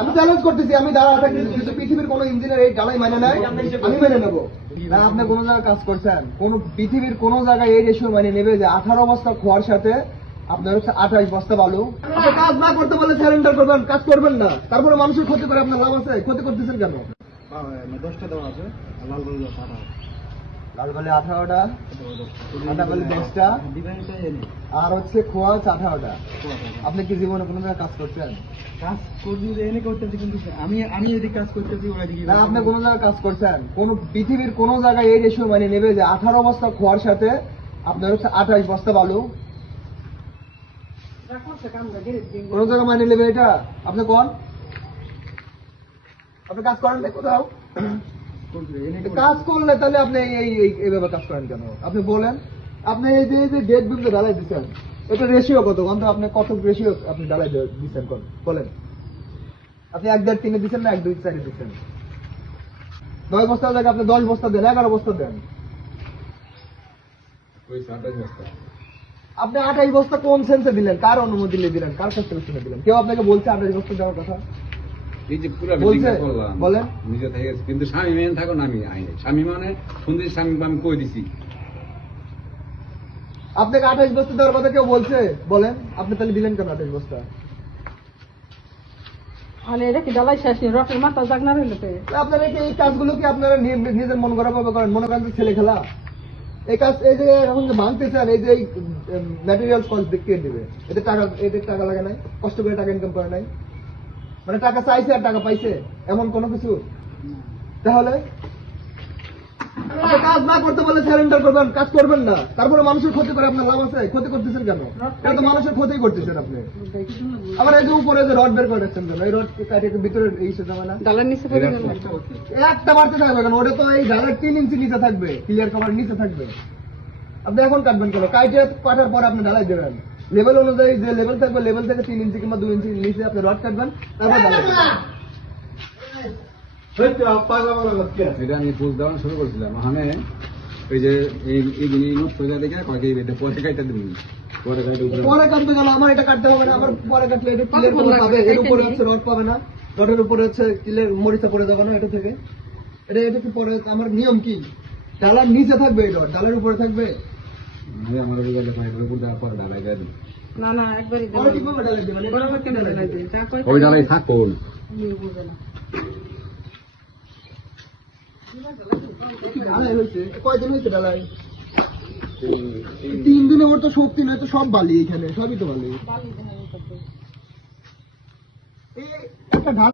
আমি চ্যালেঞ্জ করতেছি, আমি দাঁড়া থাকি, কিন্তু পৃথিবীর কোন ইঞ্জিনিয়ার এই ঢালাই মানে নাই, আমি মেনে নেবো না। আপনি কোন জায়গায় কাজ করছেন, কোন পৃথিবীর কোন জায়গায় এই রেশিও মানে নেবে যে 18 বস্তা খোয়ার সাথে আপনার হচ্ছে 28 বস্তা বালু। আপনি কাজ না করতে বলে স্যারেন্ডার করবেন, কাজ করবেন না, তারপরে মানুষের ক্ষতি করে আপনার লাভ আছে? ক্ষতি করতেছেন কেন? 10টা দেওয়া আছে, লাল বালু 18, লাল বালি 18টা, সাদা বালি 10টা, আর হচ্ছে খোয়া 18টা। আপনি কি জীবনে কোনো জায়গায় কাজ করছেন? কাজ করবি এনে করতেছি, কিন্তু আমি এদিকে কাজ করতেছি, ওরা দিকে না, আপনি কোন জায়গায় কাজ করছেন, কোন পৃথিবীর কোন জায়গায় এই রেশিও মানে নেবে যে 18 বস্তা খোয়ার সাথে আপনার হচ্ছে 28 বস্তা বালু? কোন জায়গায় মানে নেবে এটা? আপনি কোন আপনি কাজ করেন না কোথাও? কাজ করলে তাহলে আপনি এইভাবে কাজ করেন কেন? আপনি বলেন, আপনি এই যে ডেট বিল ঢালাই দিচ্ছেন, এটা রেশিও কত? কত আপনি কত রেশিও আপনি ঢালাই দিচ্ছেন বলেন? আপনি 1, 1.5, 3 দিচ্ছেন না 1, 2, 4 দিচ্ছেন? 9 বস্তার জায়গায় আপনি 10 বস্তা দেন, 11 বস্তা দেন। আপনি 28 বস্তা কোন সেন্সে দিলেন? কার অনুমতি নিয়ে দিলেন? কার কাছ থেকে শুনে দিলেন? কেউ আপনাকে বলছে 28 বস্তা দেওয়ার কথা? এই যে পুরো বিল্ডিংটা করলাম বলেন নিজে থেকে, কিন্তু স্বামী মেন থাকো না, আমি আইনি স্বামী মানে সুন্দর স্বামী আমি কই দিছি। আপনাকে 28 বস্তা দেওয়ার কথা কেউ বলছে? বলেন, আপনি তাহলে দিলেন কেন 28 বস্তা? আপনারা কি এই কাজগুলো কি আপনারা নিজের মন করা ভাবে করেন? মনে করেন ছেলে খেলা এই কাজ, এই যে এখন যে ভাঙতে চান, এই যে ম্যাটেরিয়ালস কস্ট দেখতে দেবে, এতে টাকা লাগে নাই, কষ্ট করে টাকা ইনকাম করে নাই, মানে টাকা চাইছে আর টাকা পাইছে এমন কোনো কিছু? তাহলে আপনি কাজ না করতে বলে স্যারেন্ডার করবেন, কাজ করবেন না, তারপরে মানুষের ক্ষতি করে আপনার লাভ আছে? ক্ষতি করতেছেন কেন? এটা তো মানুষের ক্ষতি করতেছেন আপনি। আবার এই যে উপরে যে রড বের করে রাখছেন কেন? এই রড ভিতরে এই সে যাবে না, একটা বাড়তে থাকবে কেন? ওটা তো এই ঢালের 3 ইঞ্চি নিচে থাকবে, ক্লিয়ার কভার নিচে থাকবে। আপনি এখন কাটবেন কেন? কাটে কাটার পর আপনি ঢালাই দেবেন, লেভেল অনুযায়ী যে লেভেল থাকবে, লেভেল থেকে 3 ইঞ্চি কিংবা 2 ইঞ্চি নিচে আপনি রড কাটবেন, তারপর ঢালাই দেবেন। এটা আমি পোস্ট দেওয়া শুরু করছিলাম, ওখানে ওই যে এই জিনিস নষ্ট হয়ে যায় দেখে কয়েক পরে কাটতে দিবি, পরে কাটবে গেল, আমার এটা কাটতে হবে না, আমার পরে কাটলে এটা ক্লিয়ার কভার পাবে, এর উপরে হচ্ছে রড পাবে না, রডের উপরে হচ্ছে ক্লিয়ার মরিচা পড়ে যাবে না এটা থেকে। এটা কি পরে আমার নিয়ম কি? ডালার নিচে থাকবে এই রড, ডালের উপরে থাকবে। আমার পরে ঢালাই দেয় ওই ঢালাই থাকো ঢালাই হয়েছে কয়দিন হয়েছে? ঢালাই 3 দিনে, ওর তো শক্তি নয়, তো সব বালি, এখানে সবই তো বালি। একটা ঢাল